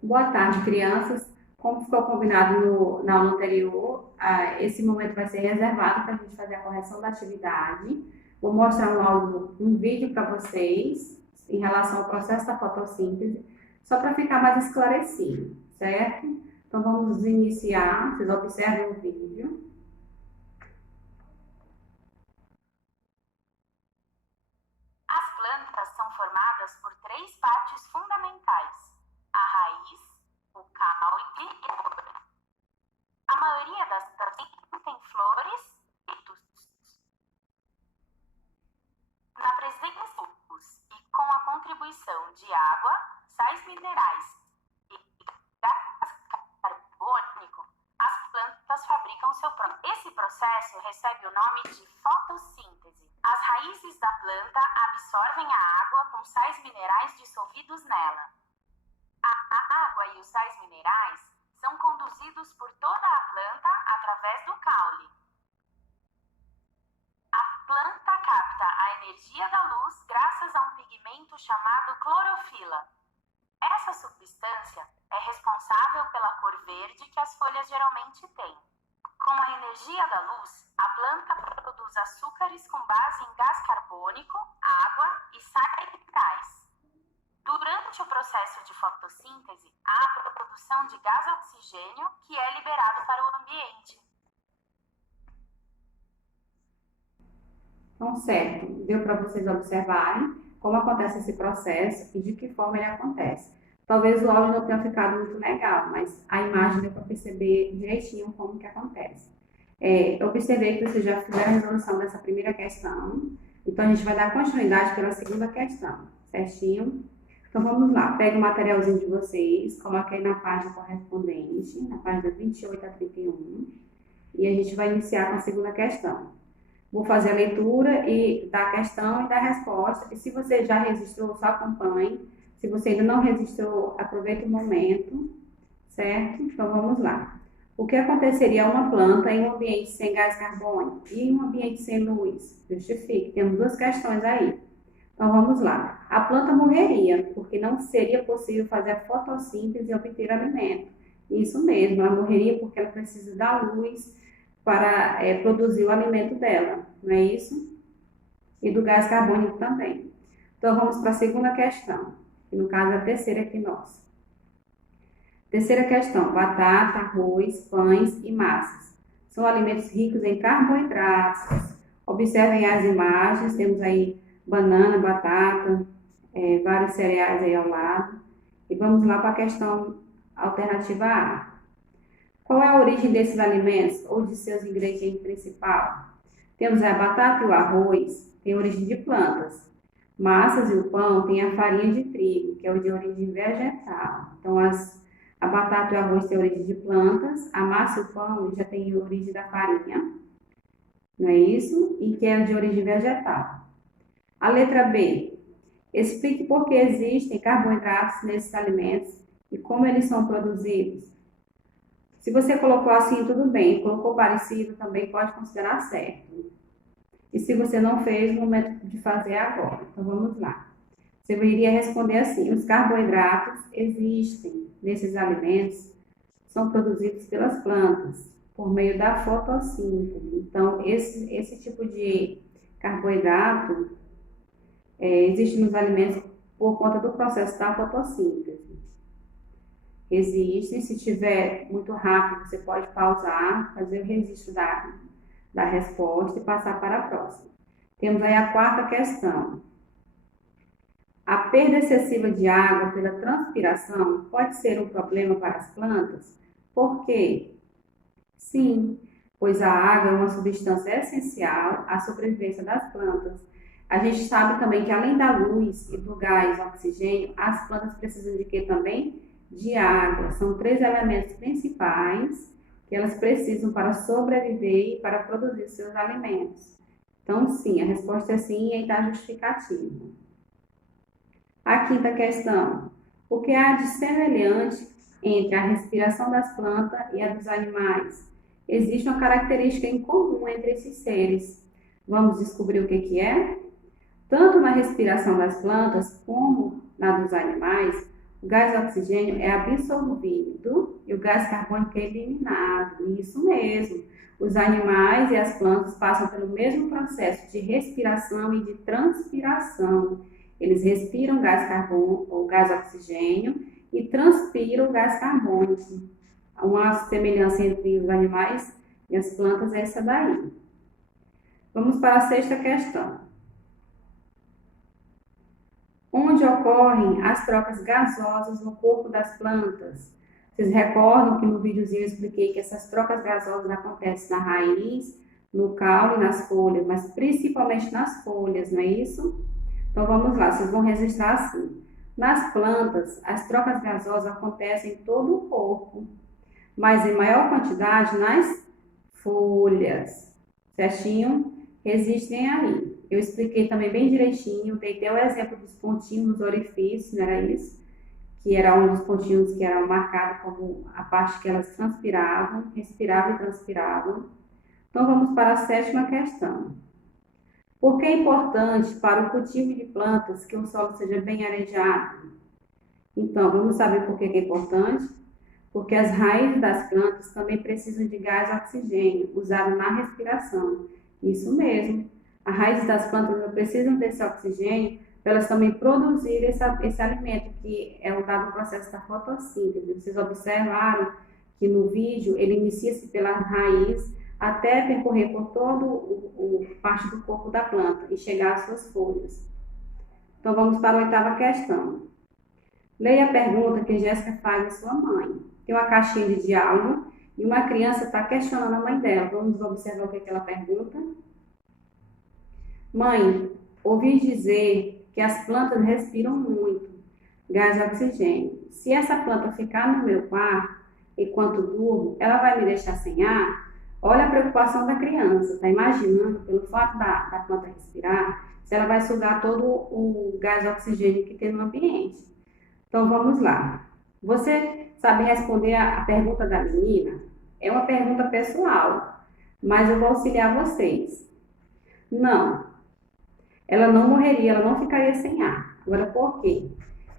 Boa tarde, crianças. Como ficou combinado na aula anterior, esse momento vai ser reservado para a gente fazer a correção da atividade. Vou mostrar um vídeo para vocês em relação ao processo da fotossíntese, só para ficar mais esclarecido, certo? Então vamos iniciar. Vocês observem o vídeo. As plantas são formadas por três partes fundamentais: a raiz, o caule e a flor. A maioria das plantas tem flores e tustos. Na presença de luz e com a contribuição de água, sais minerais e gás carbônico, as plantas fabricam seu próprio. Esse processo recebe o nome de fotossíntese. As raízes da planta absorvem a água com sais minerais dissolvidos nela. A água e os sais minerais são conduzidos por toda a planta através do caule. A planta capta a energia da luz graças a um pigmento chamado clorofila. Essa substância é responsável pela cor verde que as folhas geralmente têm. Com a energia da luz, a planta produz açúcares com base em gás carbônico, água e sais minerais. Durante o processo de fotossíntese, há a produção de gás oxigênio, que é liberado para o ambiente. Então, certo, deu para vocês observarem como acontece esse processo e de que forma ele acontece. Talvez o áudio não tenha ficado muito legal, mas a imagem deu para perceber direitinho como que acontece. Eu observei que vocês já fizeram a resolução dessa primeira questão, então a gente vai dar continuidade pela segunda questão, certinho? Então vamos lá, pega o materialzinho de vocês, coloque aí na página correspondente, na página 28 a 31, e a gente vai iniciar com a segunda questão. Vou fazer a leitura da questão e da resposta, e se você já registrou, só acompanhe. Se você ainda não registrou, aproveite o momento, certo? Então vamos lá. O que aconteceria a uma planta em um ambiente sem gás carbônico e em um ambiente sem luz? Justifique, temos duas questões aí. Então vamos lá. A planta morreria, porque não seria possível fazer a fotossíntese e obter alimento. Isso mesmo, ela morreria porque ela precisa da luz para produzir o alimento dela, não é isso? E do gás carbônico também. Então vamos para a segunda questão, que no caso é a terceira aqui nossa. Terceira questão: batata, arroz, pães e massas. São alimentos ricos em carboidratos. Observem as imagens, temos aí banana, batata, vários cereais aí ao lado. E vamos lá para a questão alternativa A. Qual é a origem desses alimentos ou de seus ingredientes principais? Temos a batata e o arroz, tem origem de plantas. Massas e o pão têm a farinha de trigo, que é o de origem vegetal. Então, a batata e o arroz têm origem de plantas, a massa e o pão já têm origem da farinha, não é isso? E que é de origem vegetal. A letra B. Explique por que existem carboidratos nesses alimentos e como eles são produzidos. Se você colocou assim, tudo bem. Colocou parecido, também pode considerar certo. E se você não fez, o momento de fazer é agora. Então, vamos lá. Você iria responder assim: os carboidratos existem nesses alimentos, são produzidos pelas plantas, por meio da fotossíntese. Então, esse tipo de carboidrato existe nos alimentos por conta do processo da fotossíntese. Existem, se estiver muito rápido, você pode pausar, fazer o registro da resposta e passar para a próxima. Temos aí a quarta questão. A perda excessiva de água pela transpiração pode ser um problema para as plantas? Por quê? Sim, pois a água é uma substância essencial à sobrevivência das plantas. A gente sabe também que além da luz e do gás oxigênio, as plantas precisam de quê também? De água. São três elementos principais que elas precisam para sobreviver e para produzir seus alimentos. Então, sim, a resposta é sim e está justificativa. A quinta questão: o que há de semelhante entre a respiração das plantas e a dos animais? Existe uma característica em comum entre esses seres. Vamos descobrir o que é? Tanto na respiração das plantas como na dos animais, O gás oxigênio é absorvido e o gás carbônico é eliminado. Isso mesmo. Os animais e as plantas passam pelo mesmo processo de respiração e de transpiração. Eles respiram gás carbônico ou gás oxigênio e transpiram gás carbônico. Uma semelhança entre os animais e as plantas é essa daí. Vamos para a sexta questão. Onde ocorrem as trocas gasosas no corpo das plantas? Vocês recordam que no videozinho eu expliquei que essas trocas gasosas acontecem na raiz, no caule e nas folhas, mas principalmente nas folhas, não é isso? Então vamos lá, vocês vão registrar assim. Nas plantas, as trocas gasosas acontecem em todo o corpo, mas em maior quantidade nas folhas, certinho? Resistem aí. Eu expliquei também bem direitinho, dei até o exemplo dos pontinhos nos orifícios, não era isso? Que era um dos pontinhos que eram marcados como a parte que elas transpiravam, respiravam e transpiravam. Então vamos para a sétima questão. Por que é importante para o cultivo de plantas que o solo seja bem arejado? Então, vamos saber por que é importante? Porque as raízes das plantas também precisam de gás oxigênio, usado na respiração. Isso mesmo. As raízes das plantas não precisam desse oxigênio para elas também produzirem esse alimento, que é o dado processo da fotossíntese. Vocês observaram que no vídeo ele inicia-se pela raiz até percorrer por todo o parte do corpo da planta e chegar às suas folhas. Então vamos para a oitava questão. Leia a pergunta que Jéssica faz à sua mãe. Tem uma caixinha de diálogo e uma criança está questionando a mãe dela. Vamos observar o que ela pergunta. Mãe, ouvi dizer que as plantas respiram muito gás oxigênio. Se essa planta ficar no meu quarto enquanto durmo, ela vai me deixar sem ar? Olha a preocupação da criança, está imaginando, pelo fato da planta respirar, se ela vai sugar todo o gás oxigênio que tem no ambiente. Então vamos lá. Você sabe responder a pergunta da menina? É uma pergunta pessoal, mas eu vou auxiliar vocês. Não, ela não morreria, ela não ficaria sem ar. Agora por quê?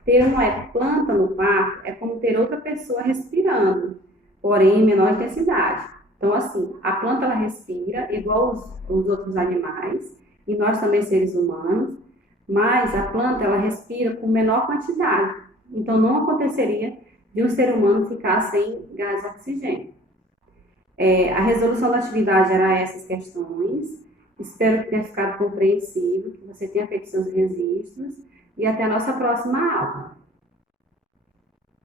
Ter uma planta no quarto é como ter outra pessoa respirando, porém em menor intensidade. Então, assim, a planta ela respira igual os outros animais e nós também seres humanos, mas a planta ela respira com menor quantidade. Então, não aconteceria de um ser humano ficar sem gás oxigênio. A resolução da atividade era essas questões. Espero que tenha ficado compreensível, que você tenha feito seus registros e até a nossa próxima aula.